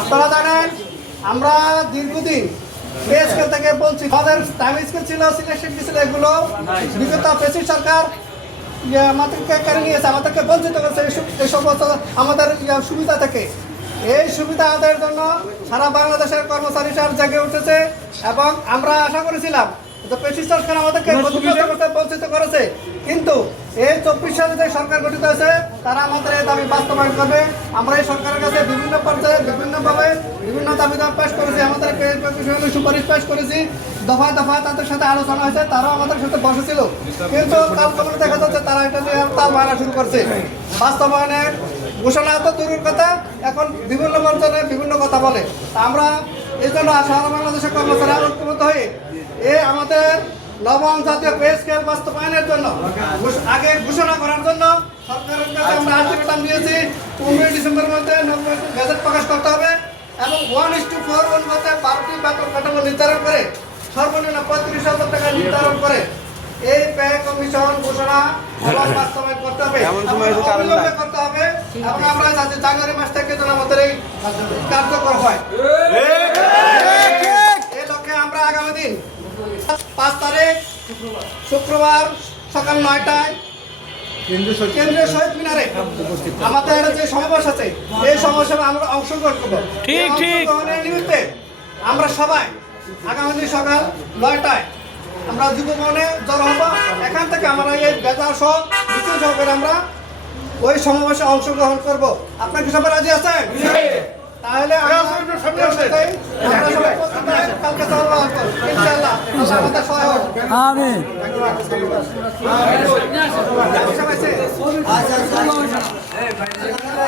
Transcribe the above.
আপনারা জানেন আমরা দীর্ঘদিন পে স্কেল থেকে বঞ্চিত। আমাদের টাইম স্কেল ছিল, সিলেকশন ছিল, এগুলো বিগত পেশি সরকার আমাদেরকে কেড়ে নিয়েছে, আমাদেরকে বঞ্চিত করেছে এই সমস্ত আমাদের সুবিধা থেকে। এই সুবিধা আদায়ের জন্য সারা বাংলাদেশের কর্মচারীরা জেগে উঠেছে এবং আমরা আশা করেছিলাম যে পেশি সরকার আমাদেরকে বঞ্চিত করেছে, কিন্তু এই 24 সালে যে সরকার গঠিত হয়েছে তারা আমাদের এই দাবি বাস্তবায়ন করবে। আমরা এই সরকারের কাছে বিভিন্ন পর্যায়ে বিভিন্নভাবে বিভিন্ন দাবি পেশ করেছি, আমাদেরকে সুপারিশ পেশ করেছি, দফায় দফায় তাদের সাথে আলোচনা হয়েছে, তারাও আমাদের সাথে বসেছিল, কিন্তু কাল খবরে দেখা যাচ্ছে তারা এটা নিয়ে তাল মারা শুরু করছে। বাস্তবায়নের ঘোষণা তো দূরের কথা, এখন বিভিন্ন মঞ্চে বিভিন্ন কথা বলে। আমরা এই জন্য সারা বাংলাদেশের কর্মচারী ঐক্যবদ্ধ হয়ে আমাদের নবম জাতীয় পে স্কেল বাস্তবায়নের জন্য আগে ঘোষণা করার জন্য সরকারের কাছে আমরা আলটিমেটাম দিয়েছি। 15 ডিসেম্বরের মধ্যে গেজেট প্রকাশ করতে হবে এবং 1:4 অনুপাতে 12টি বেতন কাঠামো নির্ধারণ করে সর্বনিম্ন 35,000 টাকা নির্ধারণ করে এই পে কমিশন ঘোষণা এবং বাস্তবায়ন করতে হবে, অবিলম্বে করতে হবে এবং আমরা যাতে জানুয়ারি মাস থেকে যেন আমাদের এই কার্যকর হয়। এই লক্ষ্যে আমরা আগামী দিন 5 তারিখ শুক্রবার সকাল 9টায় কেন্দ্রীয় শহীদ মিনারে আমাদের যে সমাবেশ আছে এই সমাবেশে আমরা অংশগ্রহণ করব। ঠিক নিমিত্তে আমরা সবাই আগামী দিন সকাল 9টায় আমরা যুবভবনে জড়ো হব। এখান থেকে আমরা এই বেজার সহ মিছিল সহকারে আমরা ওই সমাবেশে অংশগ্রহণ করব। আপনার কি সবাই রাজি আছেন? তাহলে ইনশাআল্লাহ